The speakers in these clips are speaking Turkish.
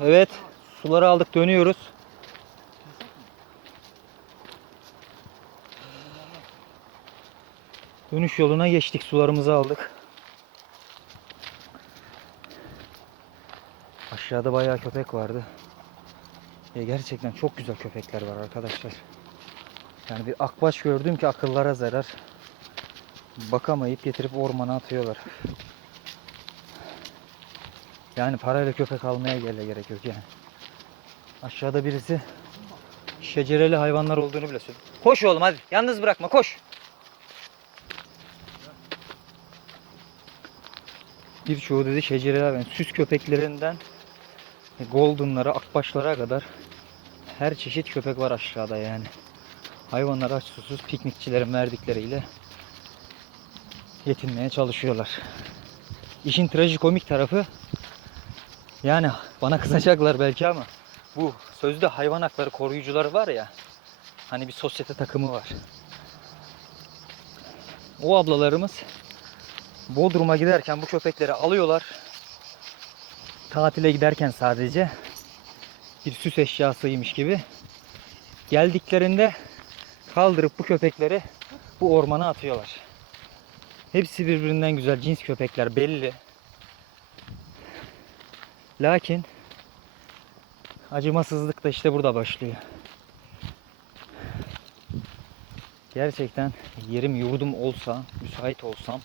Evet. Suları aldık dönüyoruz. Dönüş yoluna geçtik. Sularımızı aldık. Aşağıda bayağı köpek vardı. Ya gerçekten çok güzel köpekler var arkadaşlar. Yani bir akbaş gördüm ki akıllara zarar. Bakamayıp getirip ormana atıyorlar. Yani parayla köpek almaya gele gerek yok yani. Aşağıda birisi şecereli hayvanlar olduğunu bile söyledi. Koş oğlum hadi. Yalnız bırakma koş. Birçoğu dedi şecereli hayvan. Süs köpeklerinden goldenlara, akbaşlara kadar her çeşit köpek var aşağıda yani. Hayvanlar aç susuz piknikçilerin verdikleriyle yetinmeye çalışıyorlar. İşin trajikomik tarafı yani bana kızacaklar belki ama bu sözde hayvan hakları koruyucuları var ya hani bir sosyete takımı var. O ablalarımız Bodrum'a giderken bu köpekleri alıyorlar. Tatile giderken sadece bir süs eşyasıymış gibi geldiklerinde kaldırıp bu köpekleri bu ormana atıyorlar. Hepsi birbirinden güzel cins köpekler belli. Lakin acımasızlık da işte burada başlıyor. Gerçekten yerim yurdum olsa, müsait olsam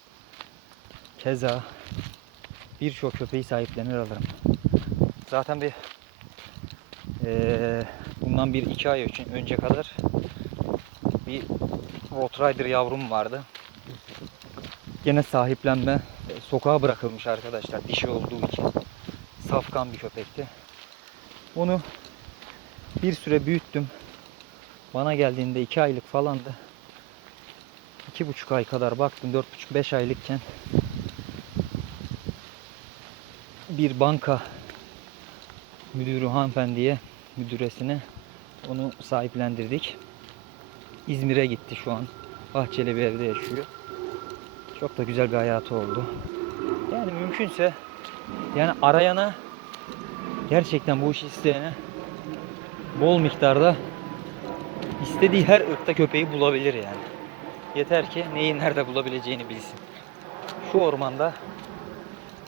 keza birçok köpeği sahiplenir alırım. Zaten bir eee, bundan bir iki ay önce kadar bir Rottweiler yavrum vardı. Gene sahiplenme e, sokağa bırakılmış arkadaşlar dişi olduğu için. Safkan bir köpekti. Onu bir süre büyüttüm. Bana geldiğinde iki aylık falandı. İki buçuk ay kadar baktım. Dört buçuk beş aylıkken bir banka müdürü hanımefendiye, müdüresine onu sahiplendirdik. İzmir'e gitti şu an. Bahçeli bir evde yaşıyor. Çok da güzel bir hayatı oldu. Yani mümkünse yani arayana gerçekten bu işi isteyene bol miktarda istediği her ırkta köpeği bulabilir yani. Yeter ki neyi nerede bulabileceğini bilsin. Şu ormanda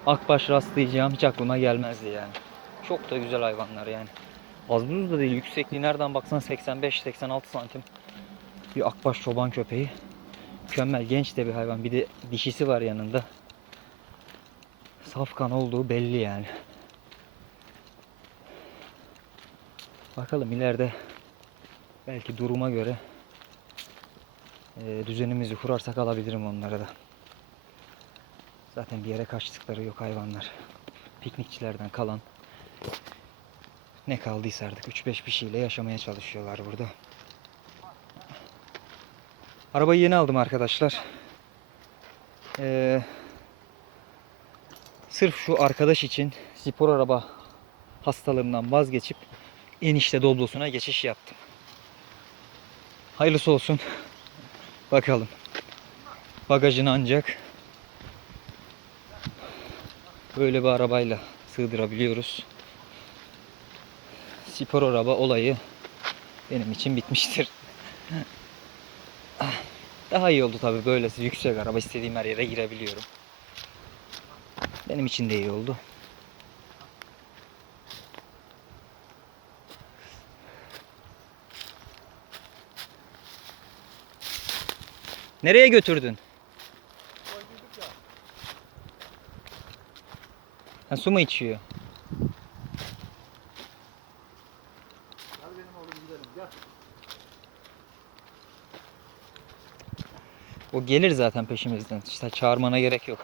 akbaş rastlayacağım hiç aklıma gelmezdi yani. Çok da güzel hayvanlar yani. Az buz da değil. Yüksekliği nereden baksan 85-86 santim. Bir akbaş çoban köpeği. Mükemmel genç de bir hayvan. Bir de dişisi var yanında. Safkan olduğu belli yani. Bakalım ileride belki duruma göre e, düzenimizi kurarsak alabilirim onları da. Zaten bir yere kaçtıkları yok hayvanlar. Piknikçilerden kalan ne kaldıysa artık 3-5 bir şeyle yaşamaya çalışıyorlar burada. Arabayı yeni aldım arkadaşlar. Ee, sırf şu arkadaş için spor araba hastalığımdan vazgeçip enişte doblosuna geçiş yaptım. Hayırlısı olsun. Bakalım. Bagajını ancak böyle bir arabayla sığdırabiliyoruz. Spor araba olayı benim için bitmiştir. Daha iyi oldu tabii böylesi yüksek araba istediğim her yere girebiliyorum. Benim için de iyi oldu. Nereye götürdün? Ha, su mu içiyor? O gelir zaten peşimizden. İşte çağırmana gerek yok.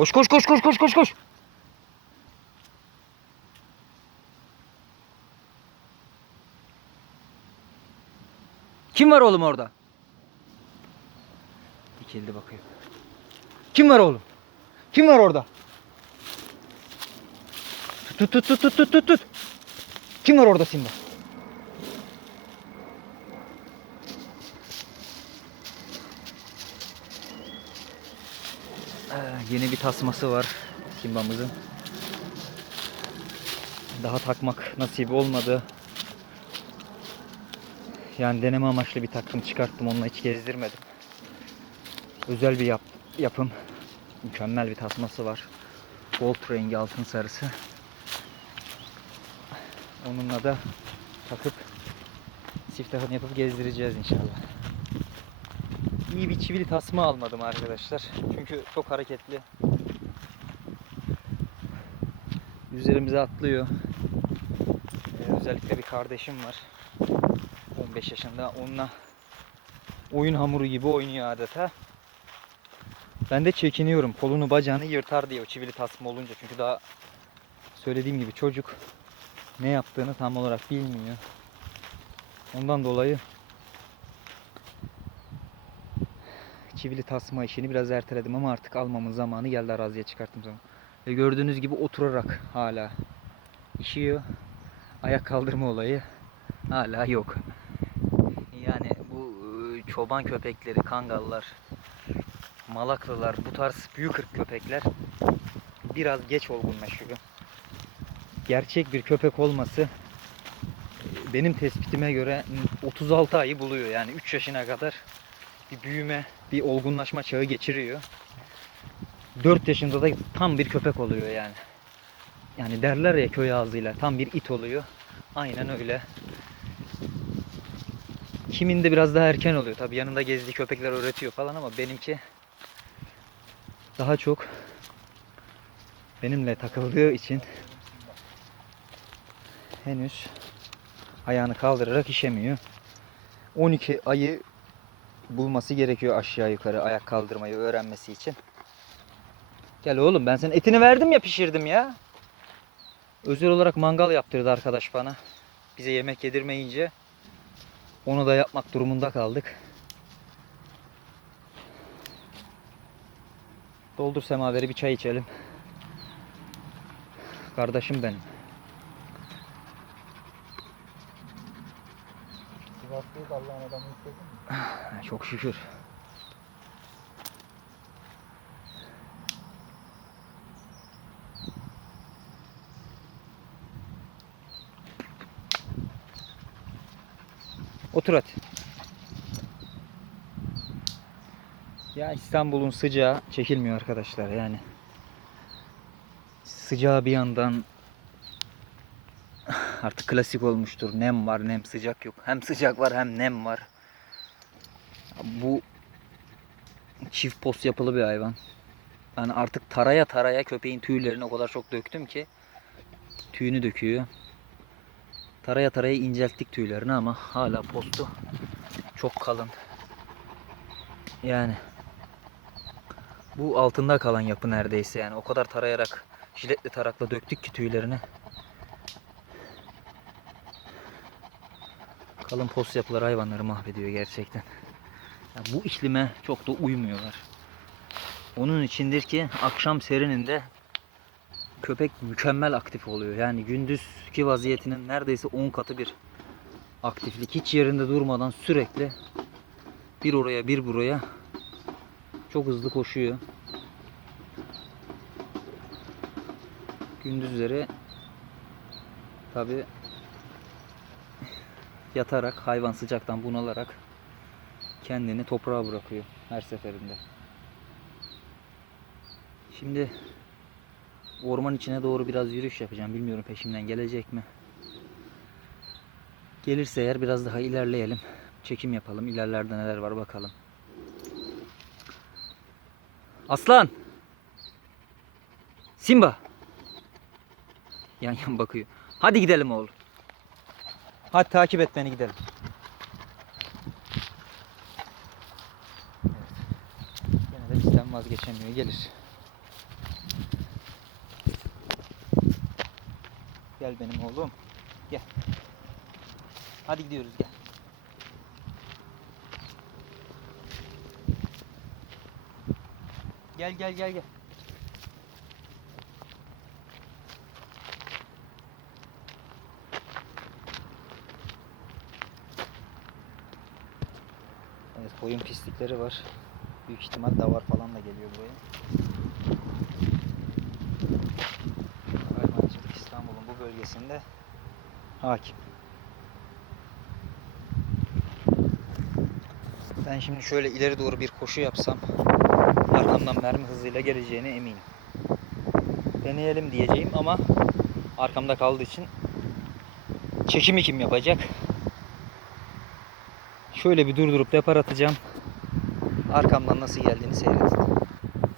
Koş koş koş koş koş koş koş. Kim var oğlum orada? Dikildi bakıyor. Kim var oğlum? Kim var orada? Tut tut tut tut tut tut. Kim var orada Simba? Ee, yeni bir tasması var Simba'mızın. Daha takmak nasip olmadı. Yani deneme amaçlı bir takım çıkarttım. Onunla hiç gezdirmedim. Özel bir yap- yapım. Mükemmel bir tasması var. Gold rengi altın sarısı. Onunla da takıp siftahını yapıp gezdireceğiz inşallah. İyi bir çivili tasma almadım arkadaşlar. Çünkü çok hareketli. Üzerimize atlıyor. Ee, özellikle bir kardeşim var. 15 yaşında. Onunla oyun hamuru gibi oynuyor adeta. Ben de çekiniyorum. Kolunu bacağını yırtar diye o çivili tasma olunca. Çünkü daha söylediğim gibi çocuk ne yaptığını tam olarak bilmiyor. Ondan dolayı çivili tasma işini biraz erteledim ama artık almamın zamanı geldi araziye çıkarttım zaman. Ve gördüğünüz gibi oturarak hala işiyor. Ayak kaldırma olayı hala yok. Yani bu e, çoban köpekleri, kangallar, malaklılar, bu tarz büyük ırk köpekler biraz geç olgunlaşıyor. Gerçek bir köpek olması benim tespitime göre 36 ayı buluyor. Yani 3 yaşına kadar bir büyüme, bir olgunlaşma çağı geçiriyor. 4 yaşında da tam bir köpek oluyor yani. Yani derler ya köy ağzıyla tam bir it oluyor. Aynen öyle. Kiminde biraz daha erken oluyor. Tabii yanında gezdiği köpekler öğretiyor falan ama benimki daha çok benimle takıldığı için henüz ayağını kaldırarak işemiyor. 12 ayı bulması gerekiyor aşağı yukarı ayak kaldırmayı öğrenmesi için. Gel oğlum ben senin etini verdim ya pişirdim ya. Özel olarak mangal yaptırdı arkadaş bana. Bize yemek yedirmeyince onu da yapmak durumunda kaldık. Doldur semaveri bir çay içelim. Kardeşim benim. Da Allah'ın adamı istedin mi? Çok şükür. Otur hadi. Ya İstanbul'un sıcağı çekilmiyor arkadaşlar yani. Sıcağı bir yandan artık klasik olmuştur. Nem var, nem sıcak yok. Hem sıcak var hem nem var. Bu çift post yapılı bir hayvan. Yani artık taraya taraya köpeğin tüylerini o kadar çok döktüm ki tüyünü döküyor. Taraya taraya incelttik tüylerini ama hala postu çok kalın. Yani bu altında kalan yapı neredeyse yani o kadar tarayarak jiletle tarakla döktük ki tüylerini. Kalın post yapılar hayvanları mahvediyor gerçekten. Ya bu iklime çok da uymuyorlar. Onun içindir ki akşam serininde köpek mükemmel aktif oluyor. Yani gündüzki vaziyetinin neredeyse 10 katı bir aktiflik. Hiç yerinde durmadan sürekli bir oraya bir buraya çok hızlı koşuyor. Gündüzleri tabi yatarak hayvan sıcaktan bunalarak kendini toprağa bırakıyor her seferinde. Şimdi orman içine doğru biraz yürüyüş yapacağım. Bilmiyorum peşimden gelecek mi? Gelirse eğer biraz daha ilerleyelim. Çekim yapalım. İlerlerde neler var bakalım. Aslan! Simba! Yan yan bakıyor. Hadi gidelim oğlum. Hadi takip et beni gidelim. Gene de bizden vazgeçemiyor. Gelir. Gel benim oğlum. Gel. Hadi gidiyoruz gel. Gel gel gel gel. Boyun pislikleri var. Büyük ihtimal davar falan da geliyor buraya. Hayvancılık İstanbul'un bu bölgesinde hakim. Ben şimdi şöyle ileri doğru bir koşu yapsam arkamdan mermi hızıyla geleceğine eminim. Deneyelim diyeceğim ama arkamda kaldığı için çekimi kim yapacak? Şöyle bir durdurup depar atacağım. Arkamdan nasıl geldiğini seyredin.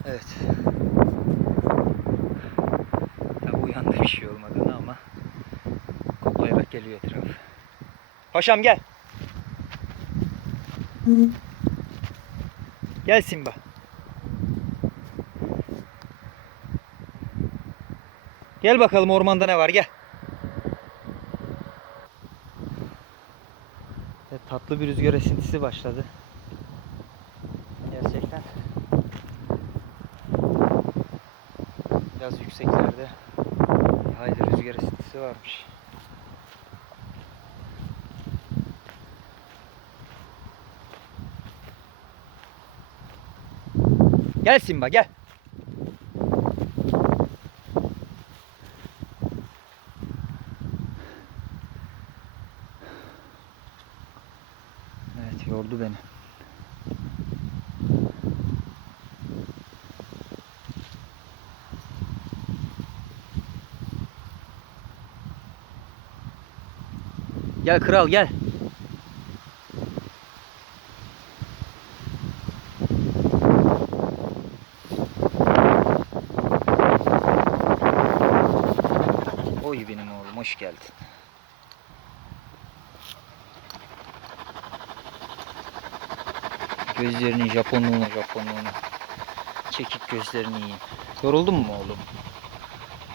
Evet. Tabi uyandı bir şey olmadığını ama koklayarak geliyor etraf. Paşam gel. Gel Simba. Gel bakalım ormanda ne var gel. Tatlı bir rüzgar esintisi başladı. Gerçekten. Biraz yükseklerde bir hayli rüzgar esintisi varmış. Gel Simba gel. Evet yordu beni. Gel kral gel. Oy benim oğlum hoş geldin. Gözlerini Japonluğuna Japonluğuna. Çekik gözlerini yiyin. Yoruldun mu oğlum?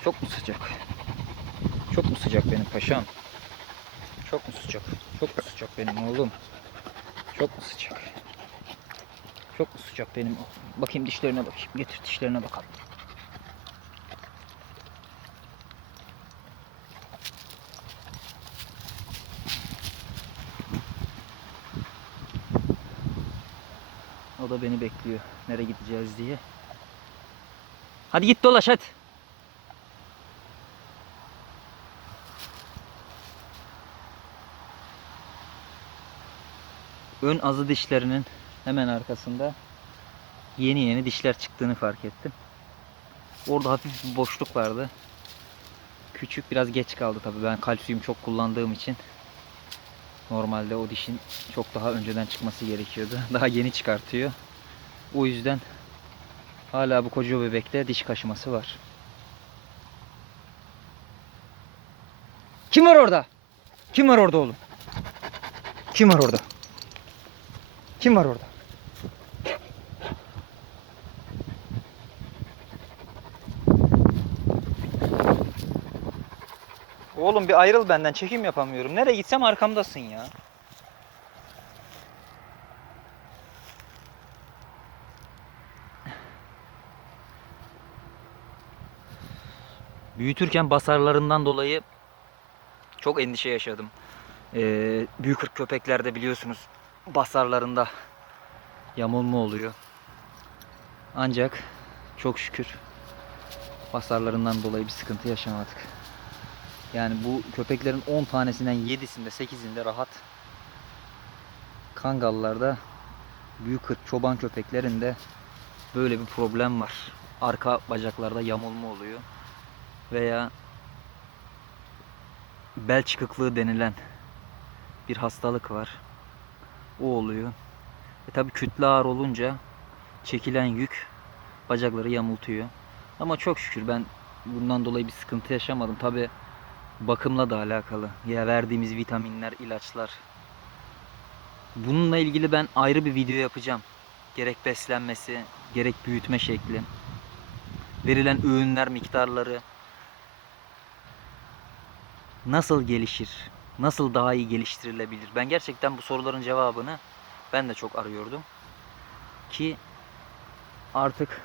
Çok mu sıcak? Çok mu sıcak benim paşam? Çok mu sıcak? Çok mu sıcak benim oğlum? Çok mu sıcak? Çok mu sıcak benim oğlum? Bakayım dişlerine bakayım. Getir dişlerine bakalım. O da beni bekliyor. Nereye gideceğiz diye. Hadi git dolaş hadi. Ön azı dişlerinin hemen arkasında yeni yeni dişler çıktığını fark ettim. Orada hafif bir boşluk vardı. Küçük biraz geç kaldı tabii ben kalsiyum çok kullandığım için. Normalde o dişin çok daha önceden çıkması gerekiyordu. Daha yeni çıkartıyor. O yüzden hala bu koca bebekte diş kaşıması var. Kim var orada? Kim var orada oğlum? Kim var orada? Kim var orada? Oğlum bir ayrıl benden çekim yapamıyorum. Nereye gitsem arkamdasın ya. Büyütürken basarlarından dolayı çok endişe yaşadım. Ee, büyük ırk köpeklerde biliyorsunuz basarlarında yamulma oluyor. Ancak çok şükür basarlarından dolayı bir sıkıntı yaşamadık. Yani bu köpeklerin 10 tanesinden 7'sinde 8'inde rahat. Kangallarda büyük ırk çoban köpeklerinde böyle bir problem var. Arka bacaklarda yamulma oluyor. Veya bel çıkıklığı denilen bir hastalık var. O oluyor. E tabi kütle ağır olunca çekilen yük bacakları yamultuyor. Ama çok şükür ben bundan dolayı bir sıkıntı yaşamadım. Tabi bakımla da alakalı. Ya verdiğimiz vitaminler, ilaçlar. Bununla ilgili ben ayrı bir video yapacağım. Gerek beslenmesi, gerek büyütme şekli. Verilen öğünler miktarları. Nasıl gelişir? Nasıl daha iyi geliştirilebilir? Ben gerçekten bu soruların cevabını ben de çok arıyordum. Ki artık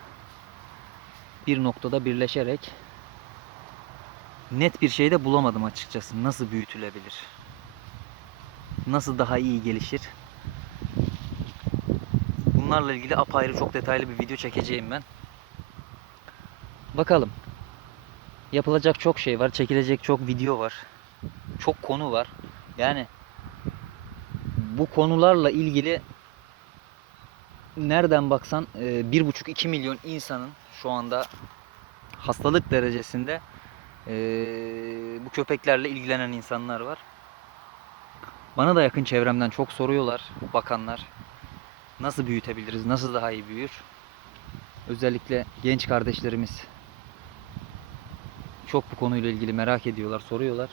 bir noktada birleşerek net bir şey de bulamadım açıkçası. Nasıl büyütülebilir? Nasıl daha iyi gelişir? Bunlar Bunlarla ilgili apayrı çok detaylı bir video çekeceğim ben. Bakalım. Yapılacak çok şey var. Çekilecek çok video var. Çok konu var. Yani bu konularla ilgili nereden baksan e, 1,5-2 milyon insanın şu anda hastalık derecesinde e, bu köpeklerle ilgilenen insanlar var. Bana da yakın çevremden çok soruyorlar bakanlar. Nasıl büyütebiliriz? Nasıl daha iyi büyür? Özellikle genç kardeşlerimiz çok bu konuyla ilgili merak ediyorlar, soruyorlar.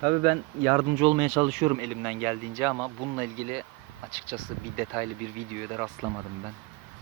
Tabii ben yardımcı olmaya çalışıyorum elimden geldiğince ama bununla ilgili açıkçası bir detaylı bir videoya da rastlamadım ben.